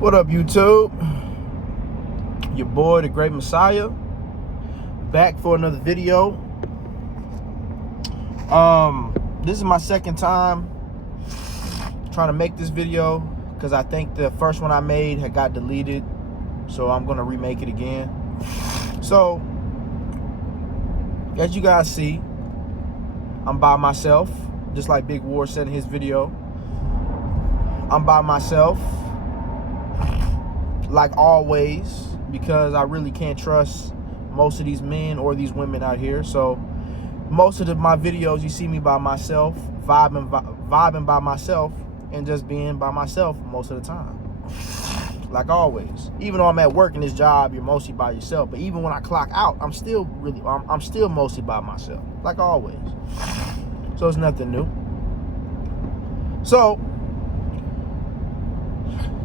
What up, YouTube? Your boy, the Great Messiah, back for another video. This is my second time trying to make this video because I think the first one I made had got deleted, so I'm gonna remake it again. So, as you guys see, I'm by myself, just like Big War said in his video. I'm by myself, like always, because I really can't trust most of these men or these women out here. So most of my videos, you see me by myself, vibing by myself, and just being by myself most of the time, like always. Even though I'm at work in this job, you're mostly by yourself. But even when I clock out, I'm still mostly by myself, like always. So it's nothing new. So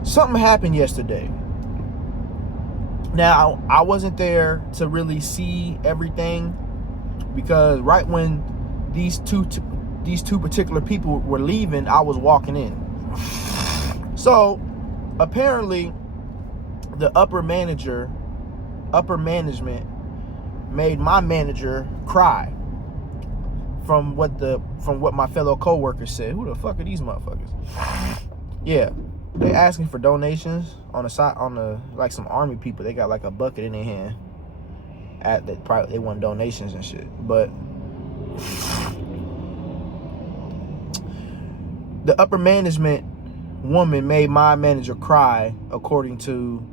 something happened yesterday. Now, I wasn't there to really see everything, because right when these two particular people were leaving, I was walking in. So apparently the upper management made my manager cry, from what my fellow co-workers said. Who the fuck are these motherfuckers? Yeah. They asking for donations on the side, like some army people. They got like a bucket in their hand. They want donations and shit. But the upper management woman made my manager cry, according to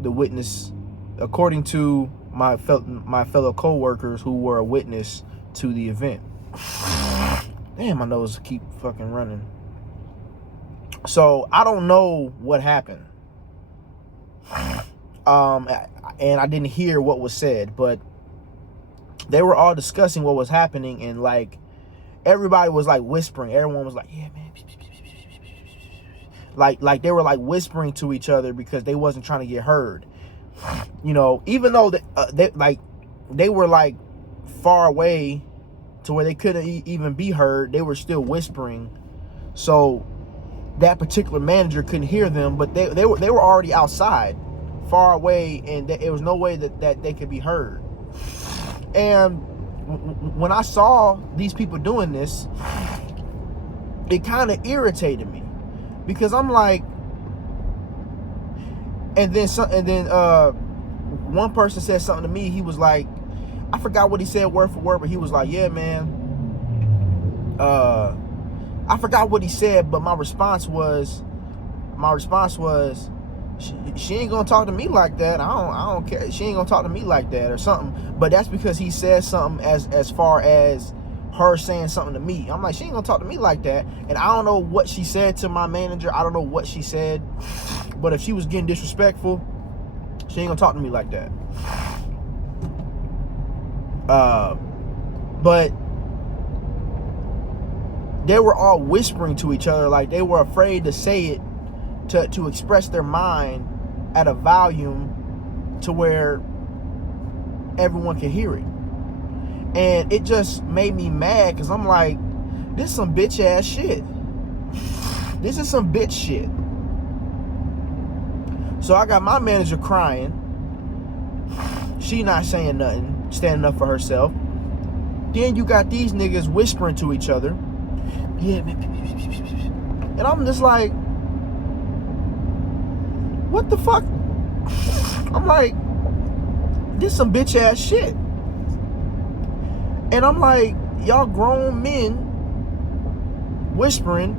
the witness, according to my fellow co-workers who were a witness to the event. Damn, my nose keep fucking running. So I don't know what happened, and I didn't hear what was said, but they were all discussing what was happening, and like everybody was like whispering. Everyone was like, "Yeah, man," like they were like whispering to each other because they wasn't trying to get heard. You know, even though they were like far away to where they couldn't even be heard, they were still whispering. So that particular manager couldn't hear them, but they were already outside, far away, and there was no way that they could be heard. And when I saw these people doing this, it kind of irritated me, because I'm like, and then one person said something to me. He was like, I forgot what he said word for word, but he was like, "Yeah, man." I forgot what he said, but my response was, she ain't gonna talk to me like that. I don't care. She ain't gonna talk to me like that, or something. But that's because he said something as far as her saying something to me. I'm like, she ain't gonna talk to me like that. And I don't know what she said to my manager. I don't know what she said. But if she was getting disrespectful, she ain't gonna talk to me like that. But they were all whispering to each other, like they were afraid to say it, to express their mind at a volume to where everyone could hear it. And it just made me mad, because I'm like, this is some bitch ass shit. This is some bitch shit. So I got my manager crying. She not saying nothing, standing up for herself. Then you got these niggas whispering to each other. Yeah, man. And I'm just like, what the fuck? I'm like, this some bitch ass shit. And I'm like, y'all grown men whispering,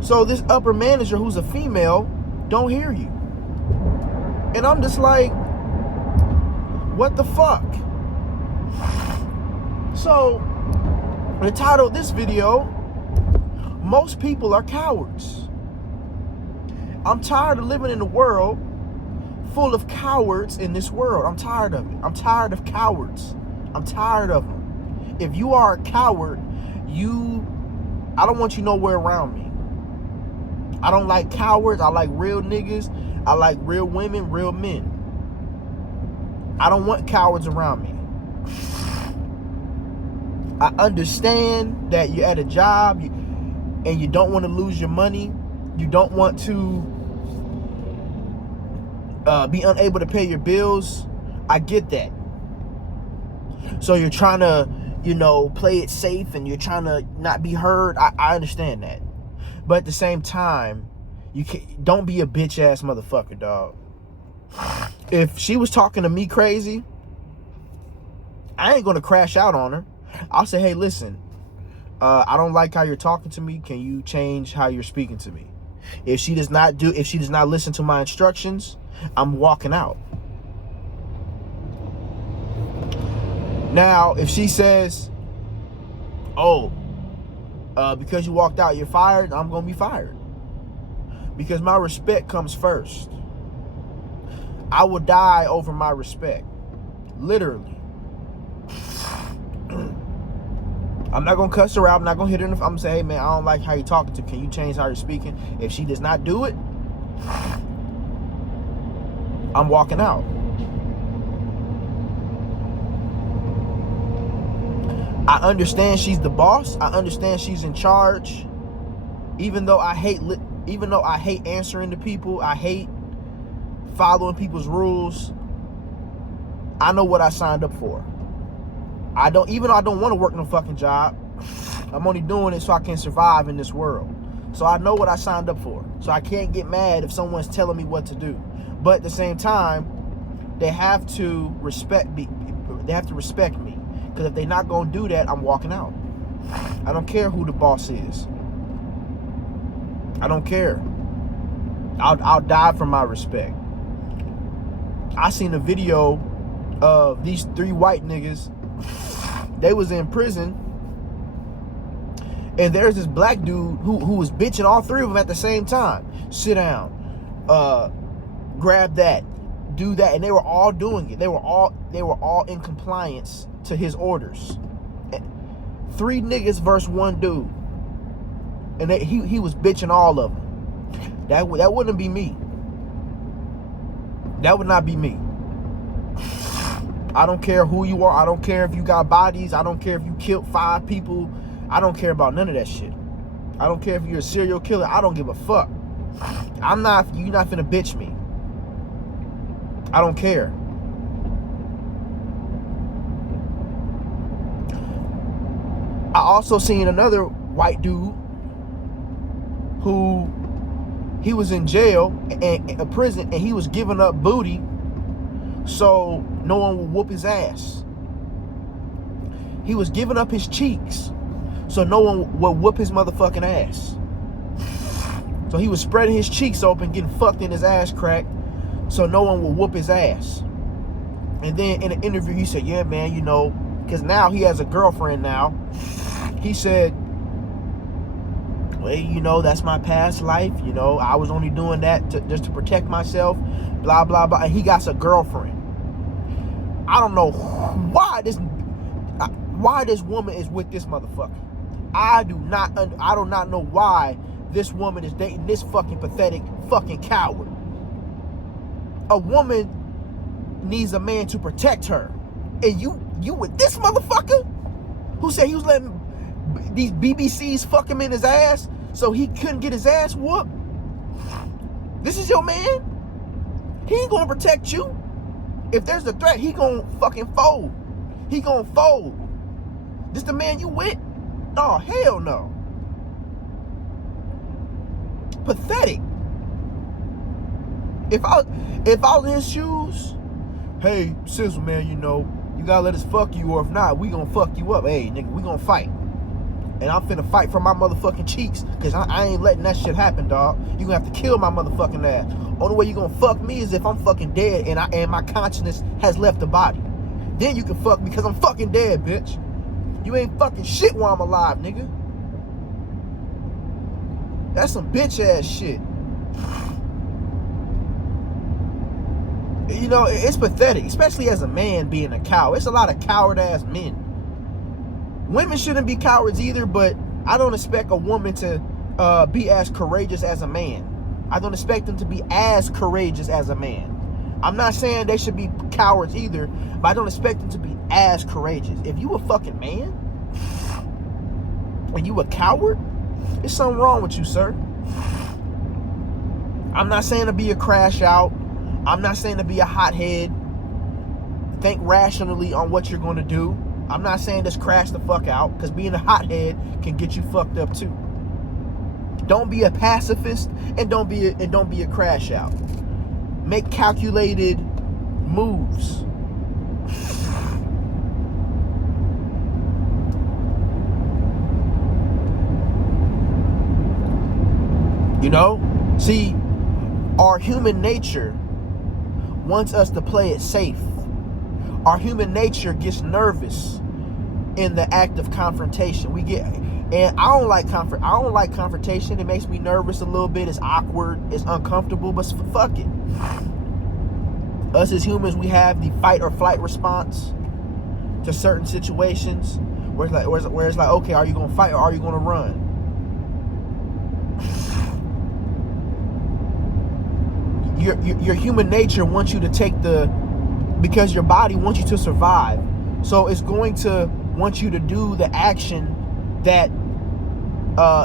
so this upper manager who's a female don't hear you. And I'm just like, what the fuck? So the title of this video, most people are cowards. I'm tired of living in a world full of cowards in this world. I'm tired of it. I'm tired of cowards. I'm tired of them. If you are a coward, I don't want you nowhere around me. I don't like cowards. I like real niggas. I like real women, real men. I don't want cowards around me. I understand that you're at a job and you don't want to lose your money. You don't want to be unable to pay your bills. I get that. So you're trying to, play it safe and you're trying to not be heard. I understand that. But at the same time, don't be a bitch ass motherfucker, dog. If she was talking to me crazy, I ain't gonna crash out on her. I'll say, hey, listen, I don't like how you're talking to me. Can you change how you're speaking to me? If she does not listen to my instructions, I'm walking out. Now, if she says, oh, because you walked out, you're fired, I'm gonna be fired. Because my respect comes first. I will die over my respect. Literally. I'm not gonna cuss her out. I'm not gonna hit her in the... I'm gonna say, hey man, I don't like how you're talking to me. Can you change how you're speaking? If she does not do it, I'm walking out. I understand she's the boss. I understand she's in charge. Even though I hate answering to people, I hate following people's rules. I know what I signed up for. Even though I don't want to work no fucking job, I'm only doing it so I can survive in this world. So I know what I signed up for. So I can't get mad if someone's telling me what to do. But at the same time, they have to respect me. They have to respect me. Because if they're not going to do that, I'm walking out. I don't care who the boss is. I don't care. I'll die for my respect. I seen a video of these 3 white niggas. They was in prison, and there's this black dude who was bitching all 3 of them at the same time. Sit down, grab that, do that, and they were all doing it. They were all in compliance to his orders. 3 niggas versus 1 dude, and he was bitching all of them. That wouldn't be me. That would not be me. I don't care who you are. I don't care if you got bodies. I don't care if you killed 5 people. I don't care about none of that shit. I don't care if you're a serial killer. I don't give a fuck. You're not finna bitch me. I don't care. I also seen another white dude who he was in jail and a prison, and he was giving up booty so no one would whoop his ass. He was giving up his cheeks so no one would whoop his motherfucking ass. So he was spreading his cheeks open, getting fucked in his ass crack so no one would whoop his ass. And then in an interview he said, yeah man, because now he has a girlfriend now. He said, well, that's my past life. I was only doing that just to protect myself, blah, blah, blah. And he got a girlfriend. I don't know why this woman is with this motherfucker. I do not know why this woman is dating this fucking pathetic fucking coward. A woman needs a man to protect her. And you with this motherfucker who said he was letting these BBCs fuck him in his ass so he couldn't get his ass whooped? This is your man? He ain't gonna protect you. If there's a threat, he gonna fucking fold. He gonna fold. This the man you with? Oh, hell no. Pathetic. If I was in his shoes, hey, Sizzle, man, you gotta let us fuck you, or if not, we gonna fuck you up. Hey, nigga, we gonna fight. And I'm finna fight for my motherfucking cheeks, because I ain't letting that shit happen, dog. You gonna have to kill my motherfucking ass. Only way you gonna fuck me is if I'm fucking dead and my consciousness has left the body. Then you can fuck me because I'm fucking dead, bitch. You ain't fucking shit while I'm alive, nigga. That's some bitch ass shit. It's pathetic, especially as a man being a coward. It's a lot of coward ass men. Women shouldn't be cowards either, but I don't expect a woman to be as courageous as a man. I don't expect them to be as courageous as a man. I'm not saying they should be cowards either, but I don't expect them to be as courageous. If you a fucking man and you a coward, there's something wrong with you, sir. I'm not saying to be a crash out. I'm not saying to be a hothead. Think rationally on what you're going to do. I'm not saying just crash the fuck out, because being a hothead can get you fucked up too. Don't be a pacifist, and don't be a crash out. Make calculated moves. You know? See, our human nature wants us to play it safe. Our human nature gets nervous in the act of confrontation. And I don't like confrontation. It makes me nervous a little bit. It's awkward. It's uncomfortable. But fuck it. Us as humans, we have the fight or flight response to certain situations, where it's like, okay, are you gonna fight or are you gonna run? Your human nature wants you to take because your body wants you to survive. So it's going to want you to do the action that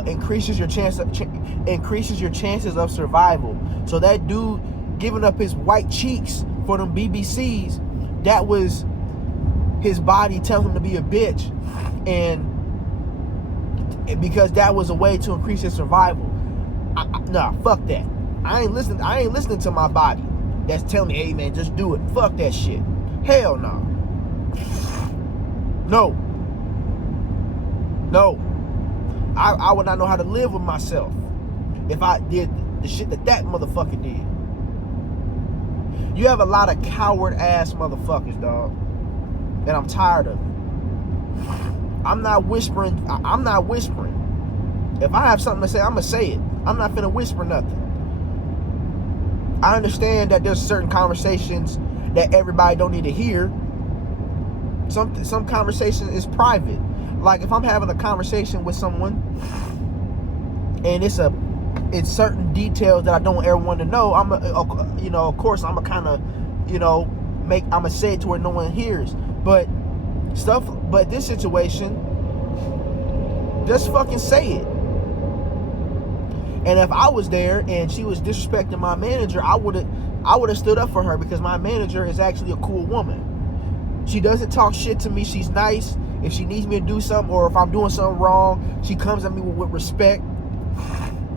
increases your chances of survival. So that dude giving up his white cheeks for them BBCs, that was his body telling him to be a bitch, and because that was a way to increase his survival. Nah, fuck that. I ain't listening to my body that's telling me, hey man, just do it. Fuck that shit. Hell no. No. I would not know how to live with myself if I did the shit that motherfucker did. You have a lot of coward ass motherfuckers, dog, and I'm tired of it. I'm not whispering. If I have something to say, I'm gonna say it. I'm not finna whisper nothing. I understand that there's certain conversations that everybody don't need to hear. Some conversation is private. Like if I'm having a conversation with someone and it's certain details that I don't ever want to know, of course I'm gonna kind of, I'm gonna say it to where no one hears. But this situation, just fucking say it. And if I was there and she was disrespecting my manager, I would have stood up for her, because my manager is actually a cool woman. She doesn't talk shit to me. She's nice. If she needs me to do something, or if I'm doing something wrong, she comes at me with respect.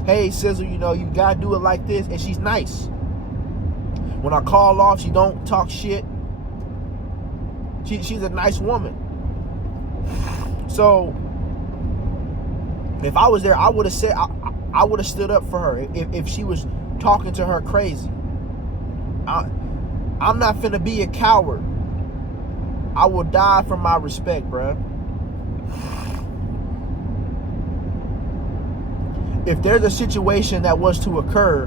Hey, Sizzle, you gotta do it like this. And she's nice. When I call off, she don't talk shit. She's a nice woman. So if I was there, I would have said, I would have stood up for her if she was talking to her crazy. I'm not finna be a coward. I will die for my respect, bruh. If there's a situation that was to occur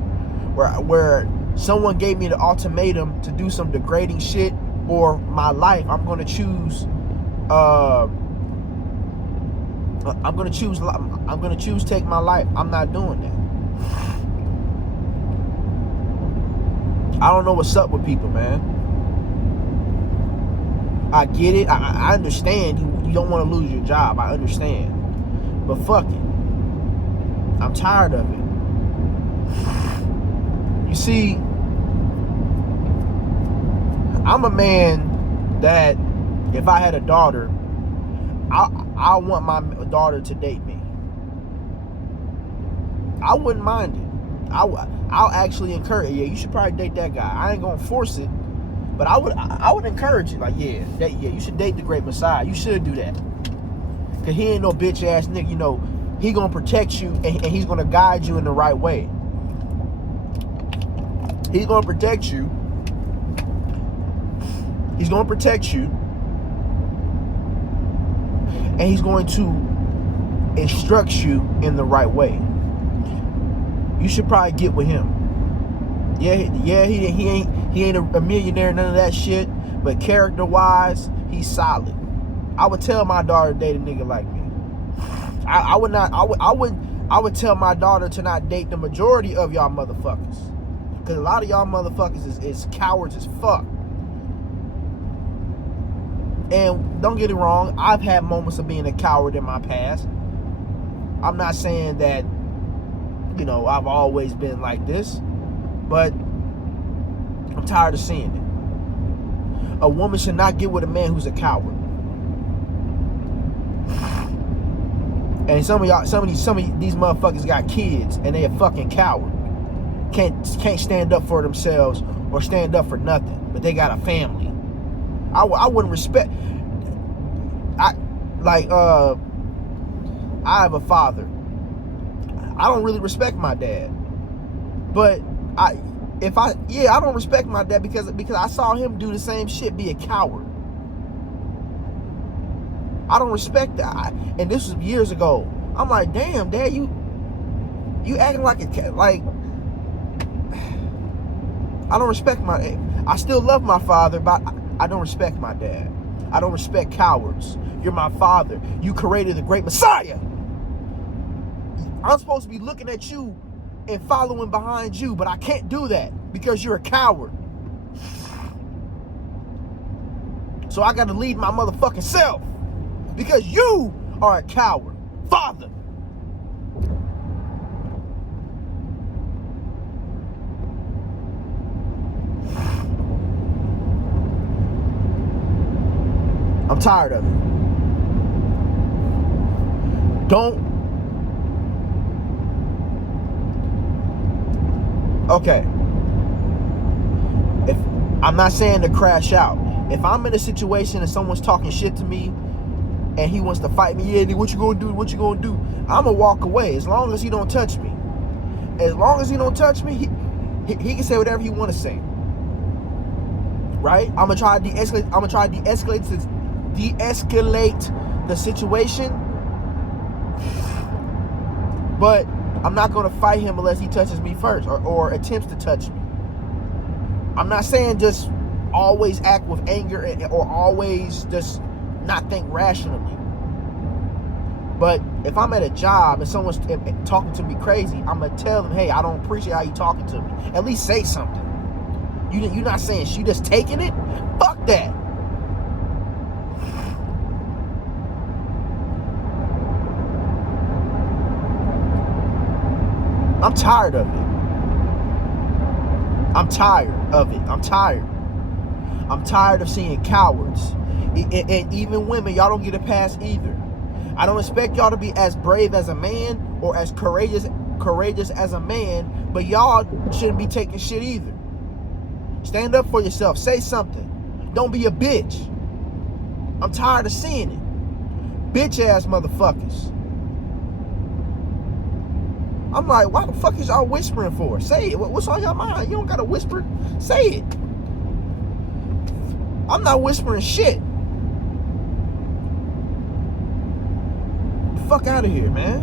where someone gave me the ultimatum to do some degrading shit or my life, I'm gonna choose take my life. I'm not doing that. I don't know what's up with people, man. I get it. I understand you don't want to lose your job. I understand. But fuck it. I'm tired of it. You see, I'm a man that if I had a daughter, I want my daughter to date me. I wouldn't mind it. I'll actually encourage it. Yeah, you should probably date that guy. I ain't gonna force it, but I would encourage it. Like, you should date the great Messiah. You should do that. Cause he ain't no bitch ass nigga. He gonna protect you, and he's gonna guide you in the right way. He's gonna protect you. He's gonna protect you. And he's going to instruct you in the right way. You should probably get with him. Yeah, he ain't a millionaire, none of that shit. But character-wise, he's solid. I would tell my daughter to date a nigga like me. I would tell my daughter to not date the majority of y'all motherfuckers. Because a lot of y'all motherfuckers is cowards as fuck. And don't get it wrong, I've had moments of being a coward in my past. I'm not saying that, I've always been like this. But I'm tired of seeing it. A woman should not get with a man who's a coward. And some of these motherfuckers got kids and they a fucking coward. Can't stand up for themselves or stand up for nothing. But they got a family. I wouldn't respect. I have a father. I don't really respect my dad. But I don't respect my dad because I saw him do the same shit, be a coward. I don't respect that. And this was years ago. I'm like, damn, Dad, you acting like a cat. Like, I don't respect I still love my father, but I don't respect my dad. I don't respect cowards. You're my father. You created the great Messiah. I'm supposed to be looking at you and following behind you, but I can't do that because you're a coward. So I got to lead my motherfucking self because you are a coward. Father. I'm tired of it. Okay. If I'm not saying to crash out. If I'm in a situation and someone's talking shit to me and he wants to fight me, yeah, what you gonna do? What you gonna do? I'm gonna walk away as long as he don't touch me. As long as he don't touch me, he can say whatever he want to say. Right? I'm gonna try to de-escalate the situation. But I'm not gonna fight him unless he touches me first or attempts to touch me. I'm not saying just always act with anger or always just not think rationally. But if I'm at a job and someone's talking to me crazy, I'm gonna tell them, hey, I don't appreciate how you talking to me. At least say something. You're not saying she just taking it? Fuck that. I'm tired of it. I'm tired of it. I'm tired. I'm tired of seeing cowards. And even women, y'all don't get a pass either. I don't expect y'all to be as brave as a man or as courageous as a man, but y'all shouldn't be taking shit either. Stand up for yourself. Say something. Don't be a bitch. I'm tired of seeing it. Bitch ass motherfuckers. I'm like, why the fuck is y'all whispering for? Say it. What's on your mind? You don't gotta whisper. Say it. I'm not whispering shit. The fuck out of here, man.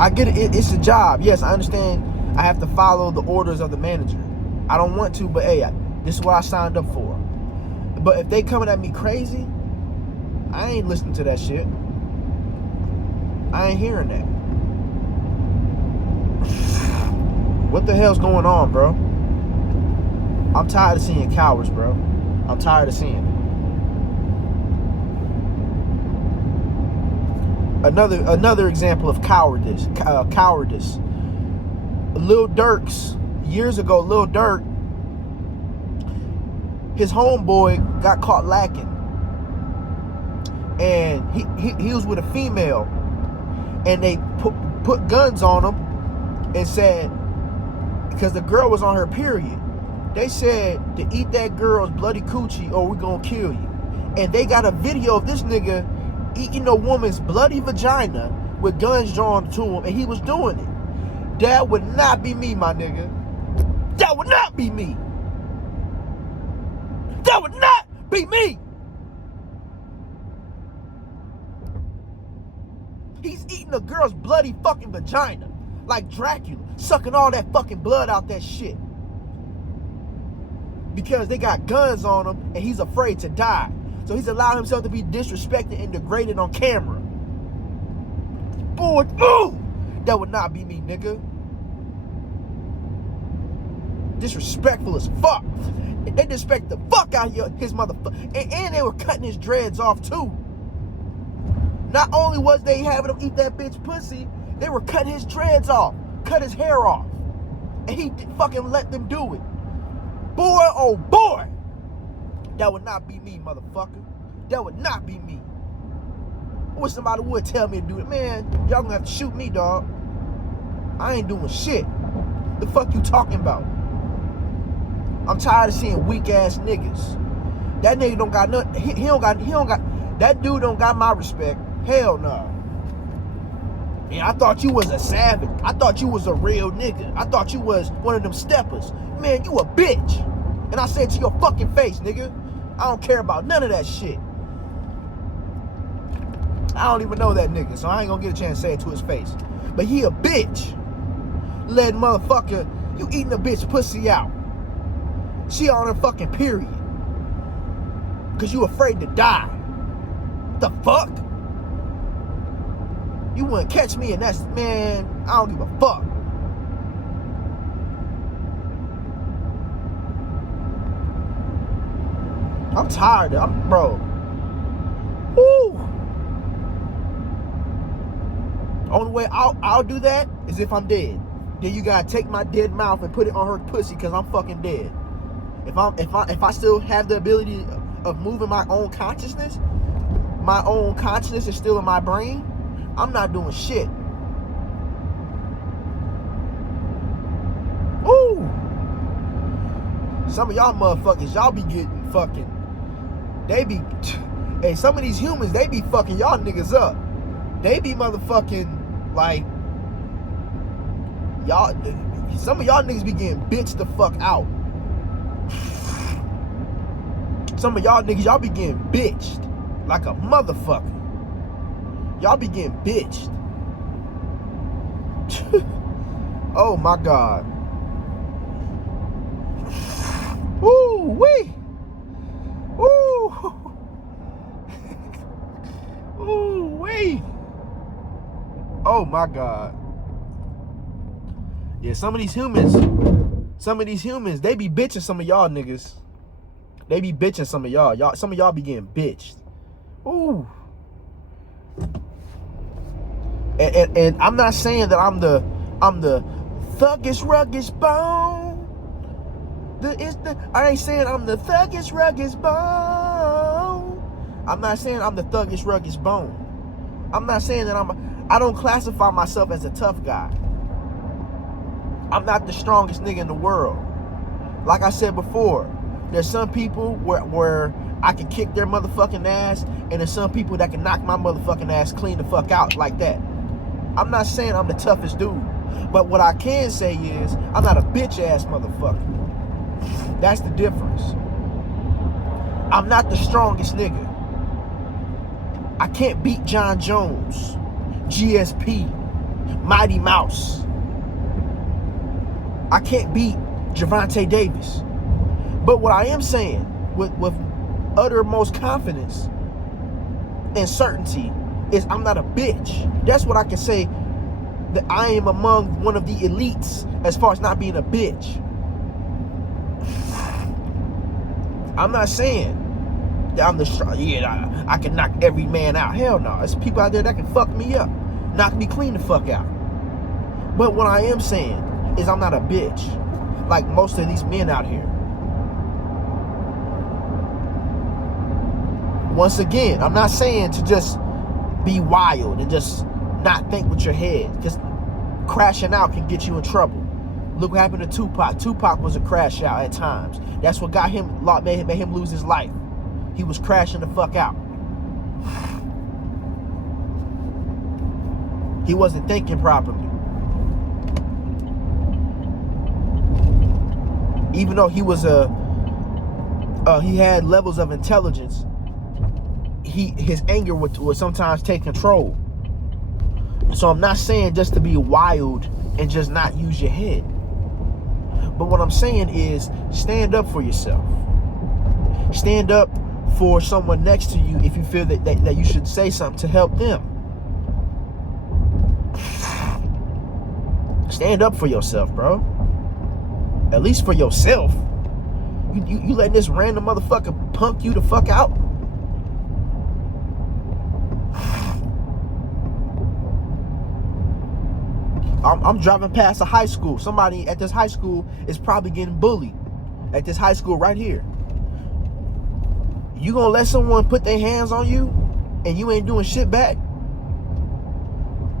I get it. It's a job. Yes, I understand. I have to follow the orders of the manager. I don't want to, but hey, this is what I signed up for. But if they coming at me crazy, I ain't listening to that shit. I ain't hearing that. What the hell's going on, bro? I'm tired of seeing cowards, bro. I'm tired of seeing it. Another example of cowardice. Lil Durk's, years ago, Lil Durk, his homeboy got caught lacking. And he was with a female, and they put guns on him and said, because the girl was on her period, they said to eat that girl's bloody coochie or we're gonna kill you. And they got a video of this nigga eating a woman's bloody vagina with guns drawn to him, and he was doing it. That would not be me, my nigga. That would not be me. That would not be me. He's eating a girl's bloody fucking vagina. Like Dracula. Sucking all that fucking blood out that shit. Because they got guns on him and he's afraid to die. So he's allowed himself to be disrespected and degraded on camera. Boy, ooh! That would not be me, nigga. Disrespectful as fuck. They disrespect the fuck out of his motherfucker. And they were cutting his dreads off too. Not only was they having him eat that bitch pussy, They were cutting his dreads off, cut his hair off. And he fucking let them do it. Boy, oh boy. That would not be me, motherfucker. That would not be me. I wish somebody would tell me to do it. Man, y'all gonna have to shoot me, dog. I ain't doing shit. The fuck you talking about? I'm tired of seeing weak ass niggas. That nigga don't got nothing. He don't got, that dude don't got my respect. Hell no. And I thought you was a savage. I thought you was a real nigga. I thought you was one of them steppers. Man, you a bitch. And I said to your fucking face, nigga, I don't care about none of that shit. I don't even know that nigga, so I ain't gonna get a chance to say it to his face. But he a bitch. Let motherfucker, you eating a bitch pussy out. She on her fucking period. Cause you afraid to die. The fuck? You wouldn't catch me and that's, man, I don't give a fuck. I'm tired of, bro. Woo. Only way I'll do that is if I'm dead. Then you gotta take my dead mouth and put it on her pussy because I'm fucking dead. If I still have the ability of moving my own consciousness is still in my brain, I'm not doing shit. Ooh. Some of y'all motherfuckers, y'all be getting fucking, hey, some of these humans, they be fucking y'all niggas up. They be motherfucking, like, y'all, some of y'all niggas be getting bitched the fuck out. Some of y'all niggas, y'all be getting bitched like a motherfucker. Y'all be getting bitched. Oh my God. Woo wee. Woo. Ooh wee. Oh my God. Yeah, some of these humans, they be bitching some of y'all niggas. They be bitching some of y'all. Some of y'all be getting bitched. Ooh. And I'm not saying that I'm the thuggish ruggish bone. I ain't saying I'm the thuggish ruggish bone. I'm not saying I'm the thuggish ruggish bone. I'm not saying that I don't classify myself as a tough guy. I'm not the strongest nigga in the world. Like I said before, there's some people where I can kick their motherfucking ass, and there's some people that can knock my motherfucking ass clean the fuck out like that. I'm not saying I'm the toughest dude, but what I can say is I'm not a bitch ass motherfucker. That's the difference. I'm not the strongest nigga. I can't beat John Jones, GSP, Mighty Mouse. I can't beat Javante Davis. But what I am saying with uttermost confidence and certainty is I'm not a bitch. That's what I can say, that I am among one of the elites as far as not being a bitch. I'm not saying that I'm the strong, yeah, I can knock every man out. Hell no. There's people out there that can fuck me up, knock me clean the fuck out. But what I am saying is I'm not a bitch like most of these men out here. Once again, I'm not saying to just be wild and just not think with your head, because crashing out can get you in trouble. Look what happened to Tupac. Tupac was a crash out at times. That's what got him, made him lose his life. He was crashing the fuck out. He wasn't thinking properly. Even though he was he had levels of intelligence, his anger would sometimes take control. So I'm not saying just to be wild and just not use your head. But what I'm saying is stand up for yourself. Stand up for someone next to you if you feel that you should say something to help them. Stand up for yourself, bro. At least for yourself. You letting this random motherfucker punk you the fuck out? I'm driving past a high school. Somebody at this high school is probably getting bullied at this high school right here. You gonna let someone put their hands on you and you ain't doing shit back?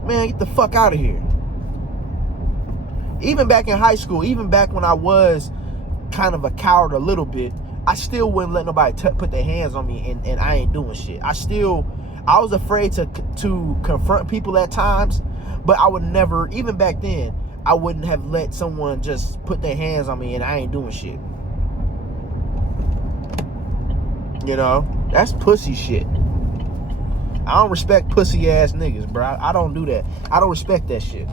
Man, get the fuck out of here. Even back in high school, even back when I was kind of a coward a little bit, I still wouldn't let nobody put their hands on me, and I ain't doing shit. I was afraid to confront people at times, but I would never, even back then, I wouldn't have let someone just put their hands on me and I ain't doing shit. You know, that's pussy shit. I don't respect pussy ass niggas, bro. I don't do that. I don't respect that shit.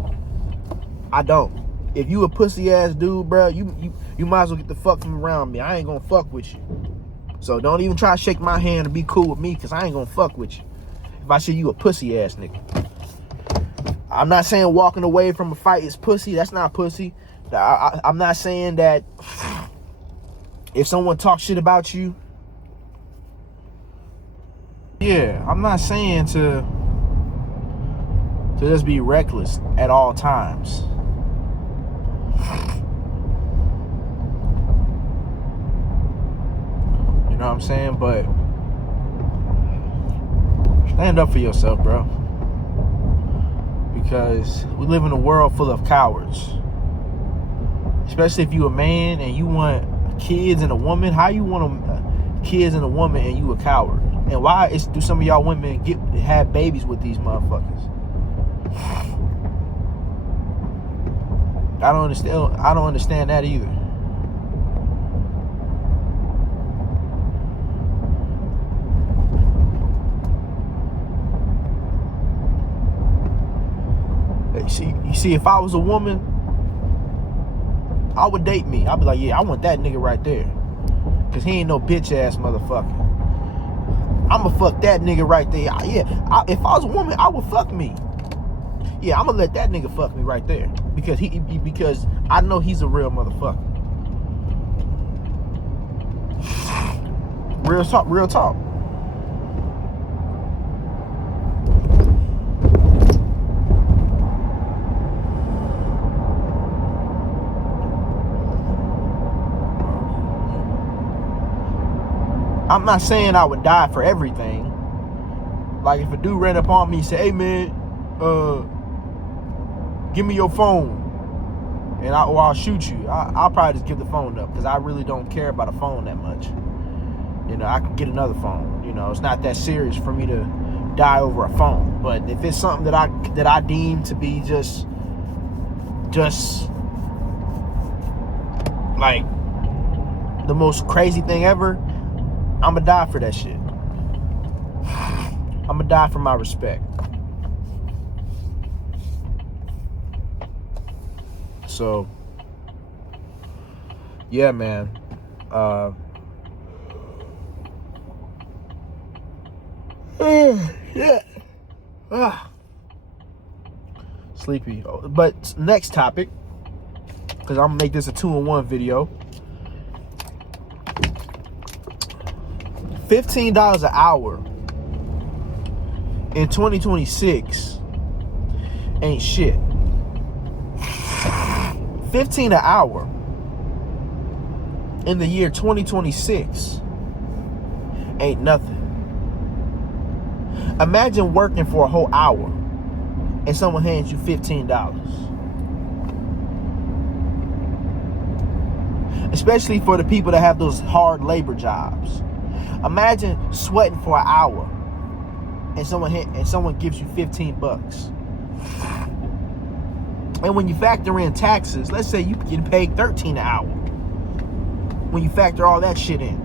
I don't. If you a pussy ass dude, bro, you might as well get the fuck from around me. I ain't gonna fuck with you. So don't even try to shake my hand and be cool with me, because I ain't gonna fuck with you if I see you a pussy ass nigga. I'm not saying walking away from a fight is pussy. That's not pussy. I'm not saying that if someone talks shit about you, yeah, I'm not saying to just be reckless at all times. You know what I'm saying? But stand up for yourself, bro. Because we live in a world full of cowards. Especially if you a man and you want kids and a woman. How you want kids and a woman and you a coward? And why do some of y'all women have babies with these motherfuckers? I don't understand that either. You see, if I was a woman, I would date me. I'd be like, yeah, I want that nigga right there. Because he ain't no bitch ass motherfucker. I'ma fuck that nigga right there. Yeah, if I was a woman, I would fuck me. Yeah, I'ma let that nigga fuck me right there. Because I know he's a real motherfucker. Real talk. I'm not saying I would die for everything. Like if a dude ran up on me and said, hey man, give me your phone and I'll shoot you. I'll probably just give the phone up because I really don't care about a phone that much. You know, I can get another phone. You know, it's not that serious for me to die over a phone. But if it's something that I deem to be just like the most crazy thing ever, I'ma die for that shit. I'ma die for my respect. So, yeah, man. Yeah. Sleepy. But next topic, because I'm gonna make this a 2-in-1 video. $15 an hour in 2026 ain't shit. 15 an hour in the year 2026 ain't nothing. Imagine working for a whole hour and someone hands you $15. Especially for the people that have those hard labor jobs. Imagine sweating for an hour and someone gives you $15. And when you factor in taxes, let's say you get paid $13 an hour. When you factor all that shit in.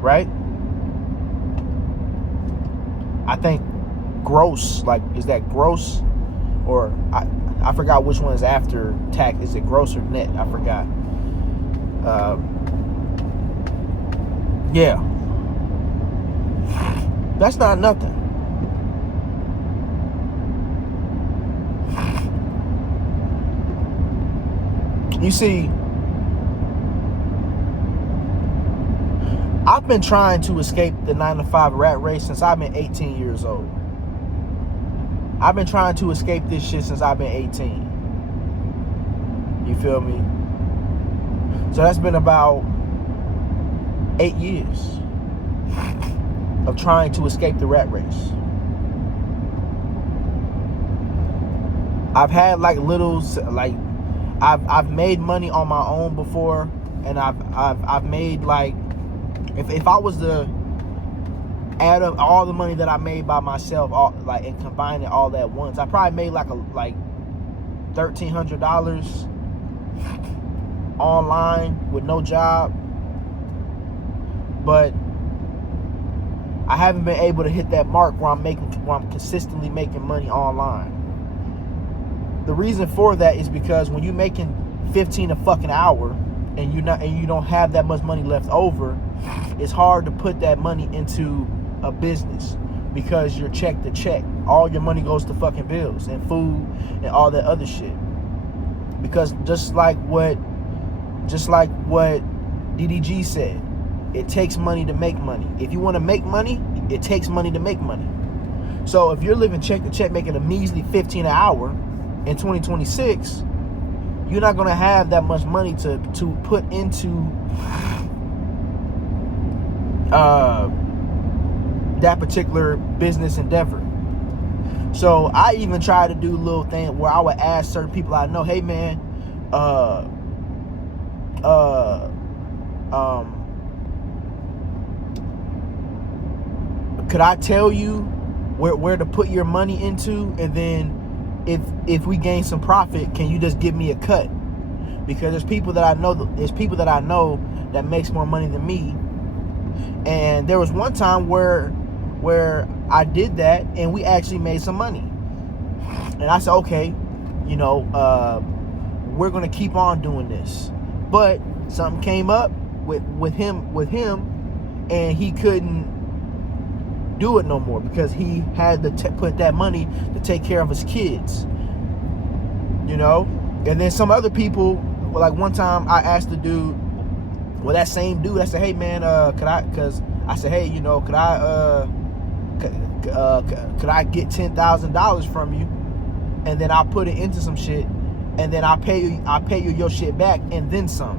Right? I think gross, like, is that gross? Or I forgot which one is after tax. Is it gross or net? I forgot. Yeah. That's not nothing. You see, I've been trying to escape the 9-to-5 rat race since I've been 18 years old. I've been trying to escape this shit since I've been 18. You feel me? So that's been about 8 years of trying to escape the rat race. I've had like little, like, I've made money on my own before, and I've made like, if I was to add up all the money that I made by myself, all, like, and combine it all at once, I probably made like $1,300 online with no job. But I haven't been able to hit that mark where I'm consistently making money online. The reason for that is because when you're making 15 a fucking hour and you don't have that much money left over, it's hard to put that money into a business because you're check to check. All your money goes to fucking bills and food and all that other shit. Because just like what DDG said, it takes money to make money. If you want to make money, it takes money to make money. So if you're living check to check, making a measly 15 an hour in 2026, you're not going to have that much money to put into that particular business endeavor. So I even try to do a little thing where I would ask certain people I know, hey man, could I tell you where to put your money into, and then if we gain some profit, can you just give me a cut? Because there's people that I know that makes more money than me. And there was one time where I did that and we actually made some money. And I said, okay, we're gonna keep on doing this. But something came up with him, and he couldn't do it no more because he had to put that money to take care of his kids. And then some other people, like one time I asked the dude, well, that same dude, I said, hey man, could I get $10,000 from you, and then I'll put it into some shit, and then I'll pay you your shit back and then some.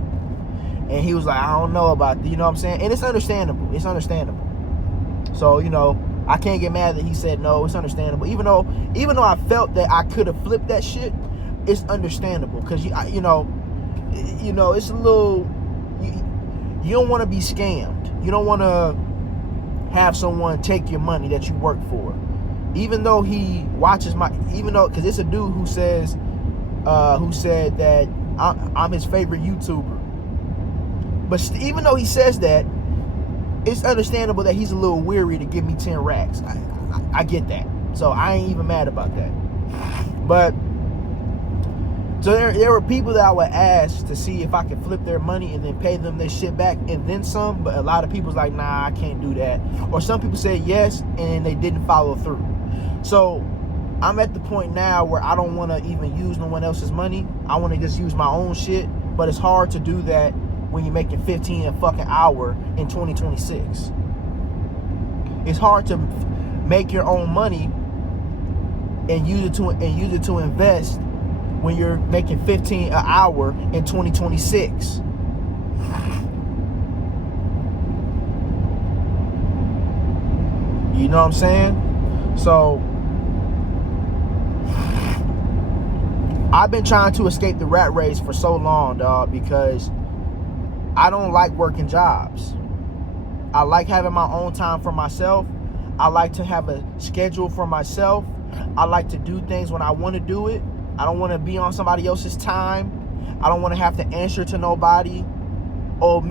And he was like, I don't know about that, you know what I'm saying? And it's understandable. So, I can't get mad that he said no. It's understandable. Even though I felt that I could have flipped that shit, it's understandable. Because, it's a little, you don't want to be scammed. You don't want to have someone take your money that you work for. Even though he watches because it's a dude who said that I'm his favorite YouTuber. But even though he says that, it's understandable that he's a little weary to give me 10 racks. I get that. So I ain't even mad about that. But so there were people that I would ask to see if I could flip their money and then pay them their shit back and then some. But a lot of people's like, nah, I can't do that. Or some people said yes and they didn't follow through. So I'm at the point now where I don't want to even use no one else's money. I want to just use my own shit. But it's hard to do that when you're making 15 a fucking hour in 2026. It's hard to make your own money and use it to invest when you're making 15 an hour in 2026. You know what I'm saying? So I've been trying to escape the rat race for so long, dog, because I don't like working jobs. I like having my own time for myself. I like to have a schedule for myself. I like to do things when I want to do it. I don't want to be on somebody else's time. I don't want to have to answer to nobody. Oh,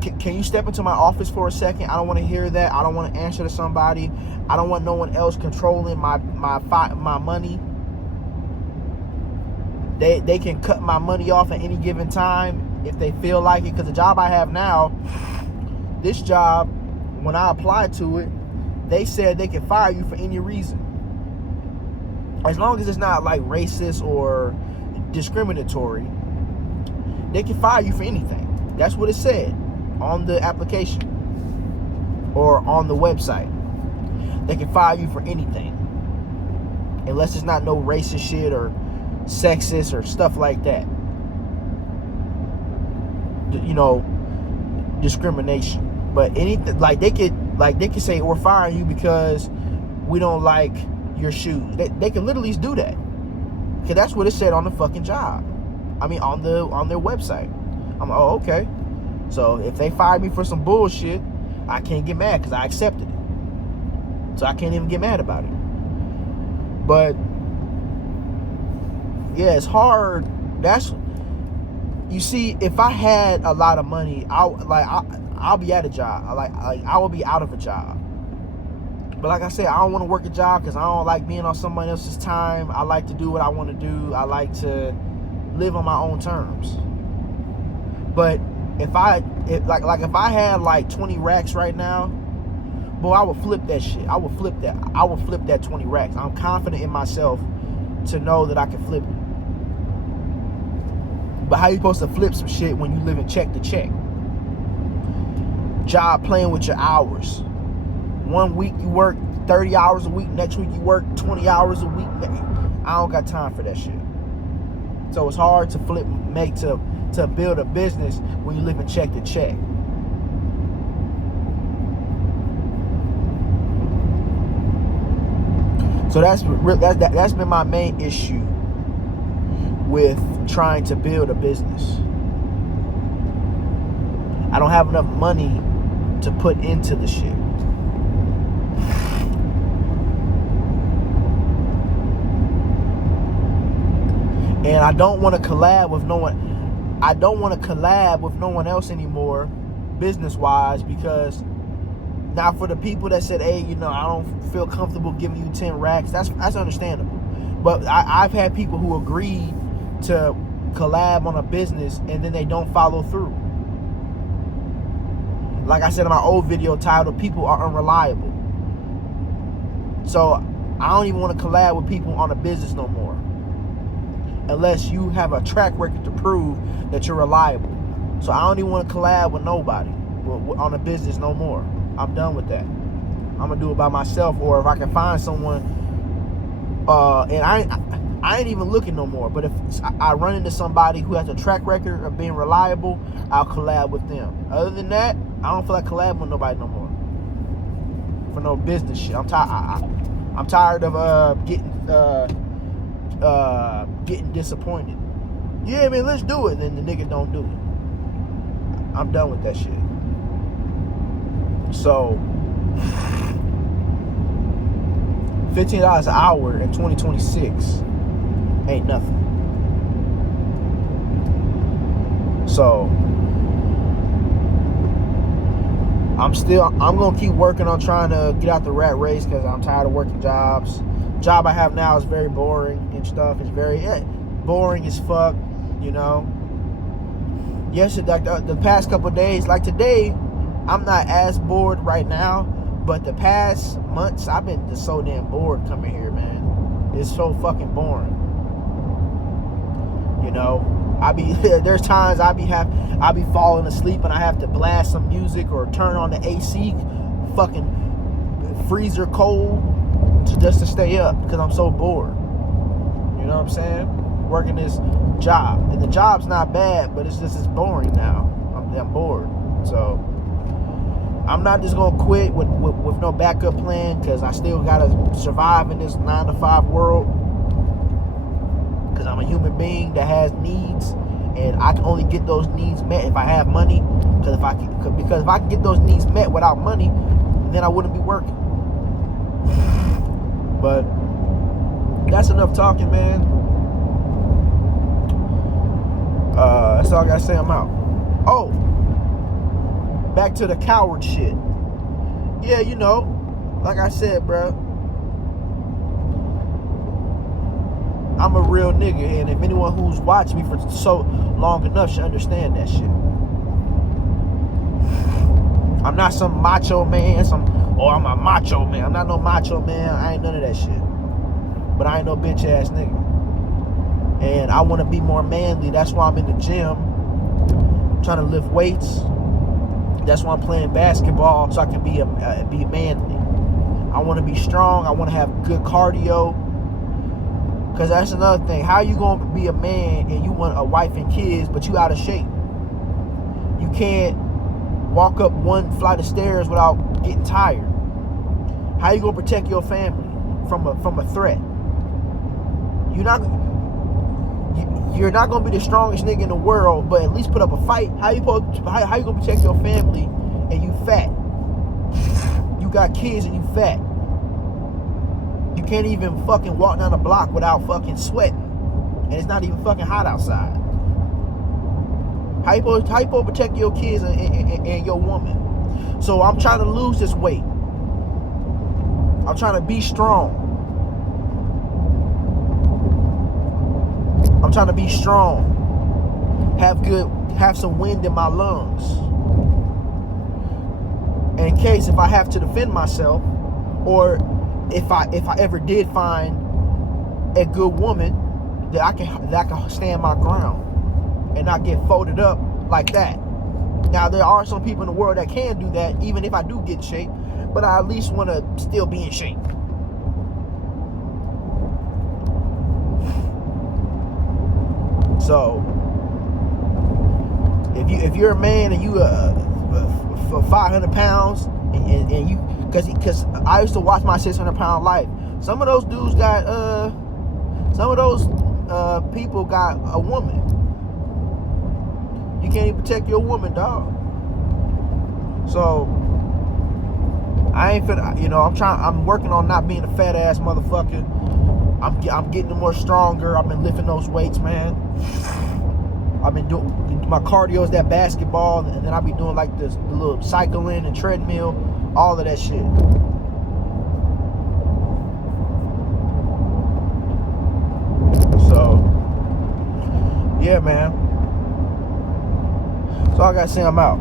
can you step into my office for a second? I don't want to hear that. I don't want to answer to somebody. I don't want no one else controlling my money. They can cut my money off at any given time if they feel like it. Because the job I have now, this job, when I applied to it, they said they can fire you for any reason. As long as it's not like racist or discriminatory, they can fire you for anything. That's what it said on the application or on the website. They can fire you for anything. Unless it's not no racist shit or sexist or stuff like that. You know, discrimination. But anything, like they could say, we're firing you because we don't like your shoes. They can literally do that. Because that's what it said on the fucking job. I mean, on their website. I'm like, oh, okay. So if they fire me for some bullshit, I can't get mad because I accepted it. So I can't even get mad about it. But yeah, it's hard. You see, if I had a lot of money, I'll be at a job. I will be out of a job. But like I said, I don't want to work a job because I don't like being on somebody else's time. I like to do what I want to do. I like to live on my own terms. But if I had like 20 racks right now, boy, I would flip that shit. I would flip that 20 racks. I'm confident in myself to know that I can flip it. But how you supposed to flip some shit when you live in check to check? Job playing with your hours. 1 week you work 30 hours a week, next week you work 20 hours a week. I don't got time for that shit. So it's hard to to build a business when you live in check to check. So that's been my main issue with trying to build a business. I don't have enough money to put into the shit. And I don't want to collab with no one. I don't want to collab with no one else anymore, business-wise, because now for the people that said, hey, you know, I don't feel comfortable giving you 10 racks, that's understandable. But I've had people who agreed to collab on a business and then they don't follow through. Like I said in my old video titled, people are unreliable. So I don't even want to collab with people on a business no more, unless you have a track record to prove that you're reliable. So I don't even want to collab with nobody on a business no more. I'm done with that. I'm gonna do it by myself, or if I can find someone, and I ain't even looking no more. But if I run into somebody who has a track record of being reliable, I'll collab with them. Other than that, I don't feel like collabing with nobody no more for no business shit. I'm tired of getting disappointed. Yeah, man, let's do it. Then the nigga don't do it. I'm done with that shit. So $15 an hour in 2026 ain't nothing. So I'm gonna keep working on trying to get out the rat race because I'm tired of working jobs. Job I have now is very boring and stuff. It's very boring as fuck, you know. Yes, like the past couple of days, like today, I'm not as bored right now, but the past months I've been just so damn bored coming here, man. It's so fucking boring. You know, there's times I be falling asleep and I have to blast some music or turn on the AC, fucking freezer cold, just to stay up because I'm so bored. You know what I'm saying? Working this job, and the job's not bad, but it's boring now. I'm bored. So I'm not just gonna quit with no backup plan, because I still gotta survive in this 9-to-5 world, because I'm a human being that has needs, and I can only get those needs met if I have money. Because if I can get those needs met without money, then I wouldn't be working. But that's enough talking, man. That's all I gotta say. I'm out. Oh, back to the coward shit. Yeah, you know, like I said, bro, I'm a real nigga, and if anyone who's watched me for so long enough should understand that shit. I'm not some macho man, I'm a macho man. I'm not no macho man. I ain't none of that shit. But I ain't no bitch ass nigga. And I want to be more manly. That's why I'm in the gym, trying to lift weights. That's why I'm playing basketball, so I can be manly. I want to be strong. I want to have good cardio. Because that's another thing. How you going to be a man and you want a wife and kids, but you out of shape? You can't walk up one flight of stairs without getting tired. How you going to protect your family from a threat? You're not going to be the strongest nigga in the world, but at least put up a fight. How you going to protect your family and you fat? You got kids and you fat. You can't even fucking walk down the block without fucking sweating. And it's not even fucking hot outside. How you supposed to protect your kids and your woman? So I'm trying to lose this weight. I'm trying to be strong. I'm trying to be strong. Have some wind in my lungs. And in case if I have to defend myself, or if I ever did find a good woman, that I can stand my ground and not get folded up like that. Now there are some people in the world that can do that, even if I do get in shape, but I at least want to still be in shape. So if you're a man and you for 500 pounds and you, because I used to watch my 600-pound life. Some of those dudes got some of those people got a woman. You can't even protect your woman, dog. So I ain't finna, I'm working on not being a fat ass motherfucker. I'm getting more stronger. I've been lifting those weights, man. I've been doing, my cardio is that basketball, and then I'll be doing like the little cycling and treadmill, all of that shit. So yeah, man. So I gotta say I'm out.